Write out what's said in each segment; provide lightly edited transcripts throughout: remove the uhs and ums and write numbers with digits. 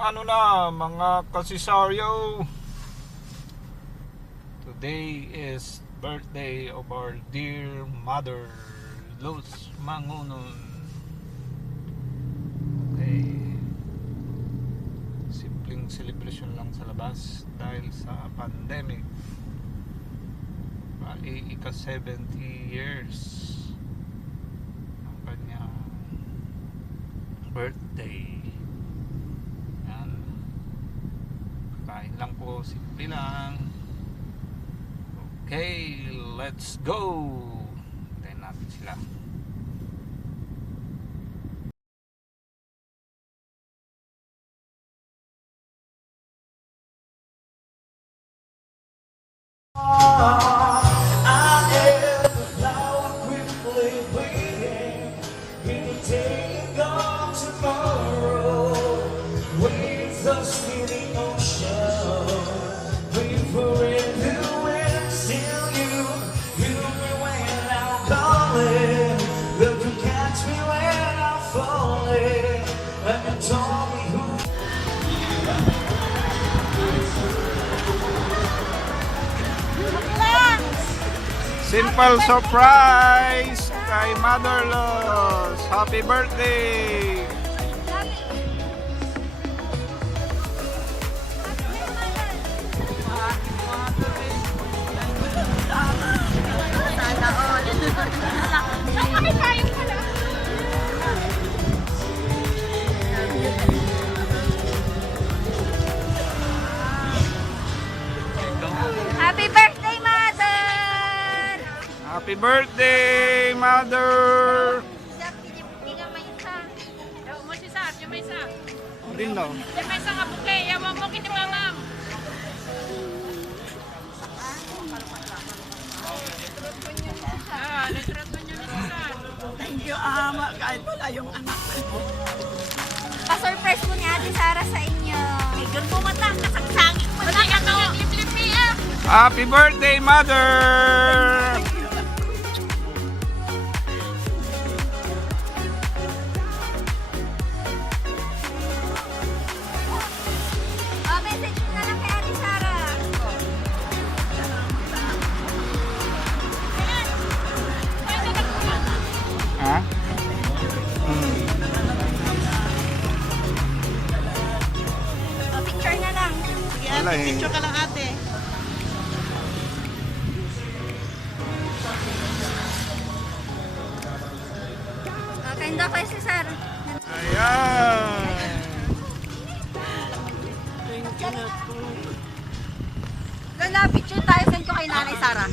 Ano na mga kasisaryo, today is birthday of our dear mother, Luz Mangunon. Okay, simpleng celebration lang sa labas dahil sa pandemic. Bali, ika 70 years ang kanyang birthday. Kain lang po, simple lang. Okay, let's go. Hintayin natin sila. Simple surprise kay Mother Luz. Happy birthday! Happy birthday, Mother! Happy birthday, Mother! Din daw. Thank you, Ama. Kahit wala yung anak ko. Pa-surprise po ni Ate Sara sa inyo. Doon po matang, nasaksangin mo na. Happy birthday, Mother! Message na lang kay Ate Sara. Ha? Picture na lang. Wala eh. Picture ka lang, ate. Kanda kay si Sara. Ayan! Lola, picture tayo. Send ko kay Nanay Sara.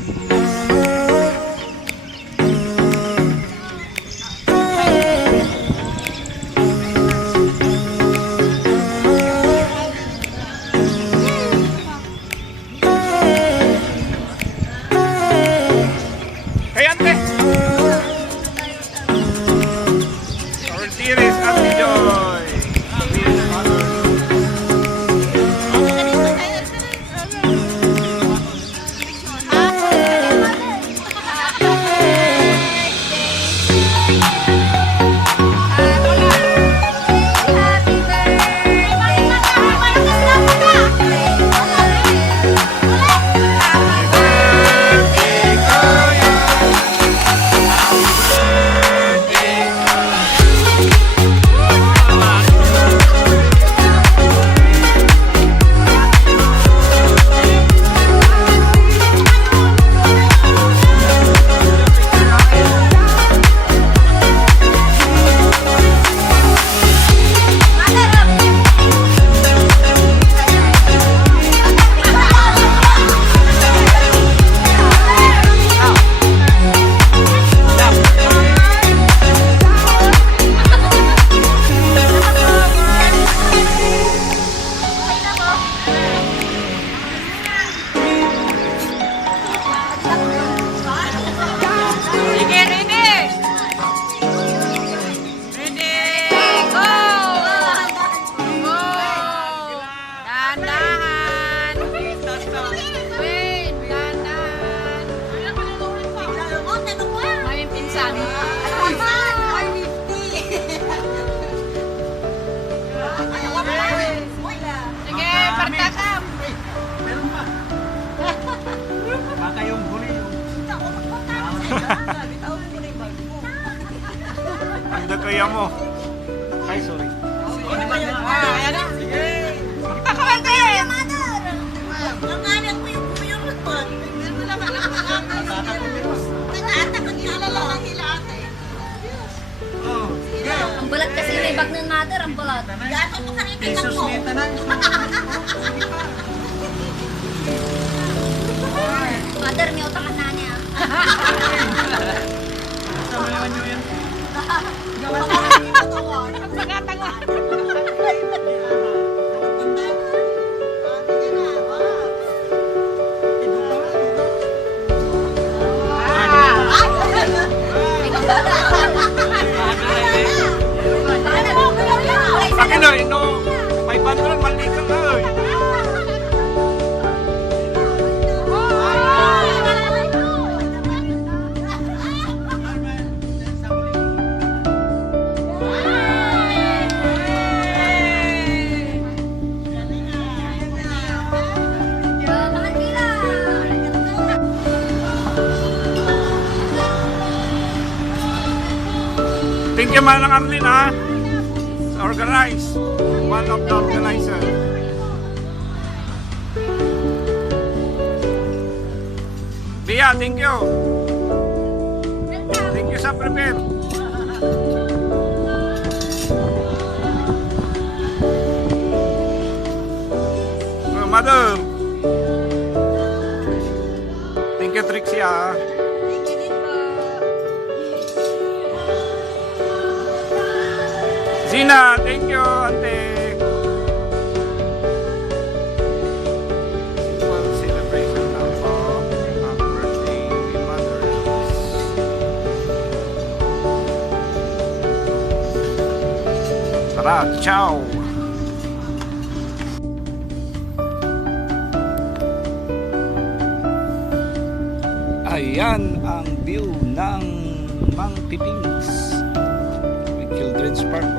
kuya mo. Ay, sorry. Kakawante! Nangalan ko yung kuya mo. Natatakot ka na lang ang hilate. Ang balat kasi may bag ng mother, ang balat. Gato mo kanitin ako. Mother, may utangan na niya. Akin na, ino. 500, mali ka na. Mga tila. Thank you, Manang Arlene, ha? Organize. One of the organizer. Bia, thank you. Thank you sa prepare. Mother. Thank you, Trixie, ha? Zina, thank you, ante. Simple celebration lang po. Happy birthday, mothers. Tara, ciao! Ayan ang view ng Mang Pipings with Children's Park.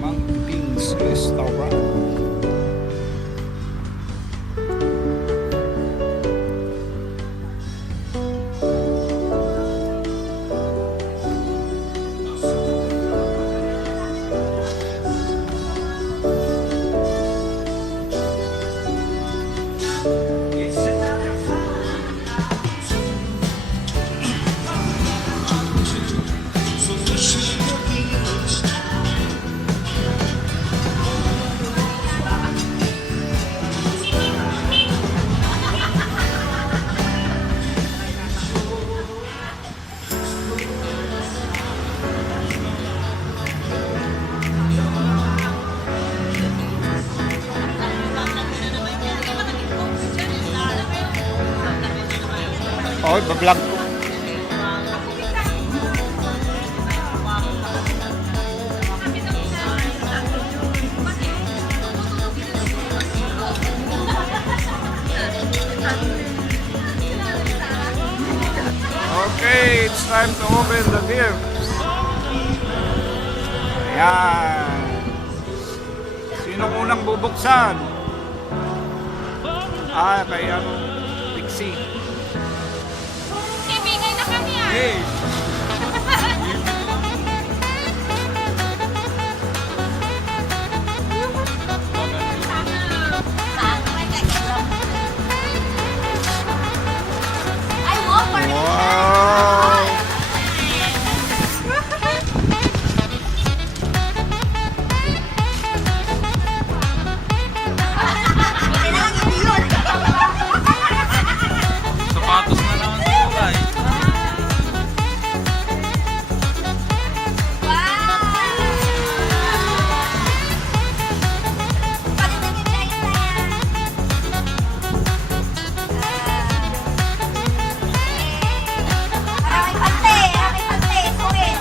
Mang Pipings Restaurant. Oh, bablog. Okay, it's time to open the gifts. Ayan. Sino unang bubuksan? Ah, kay ano? Pixie. Ibigay na kami ah. Hey! Ay, offer. Wow! Hindi na lang yung yun. Sapatos na lang ang kulay. Palitan yung guys na yan. Maraming pante, suwit.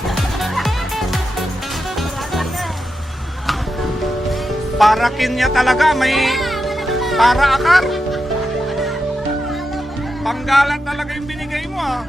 Para kinya talaga, may para akar. Panggalan talaga yung binigay mo, ah.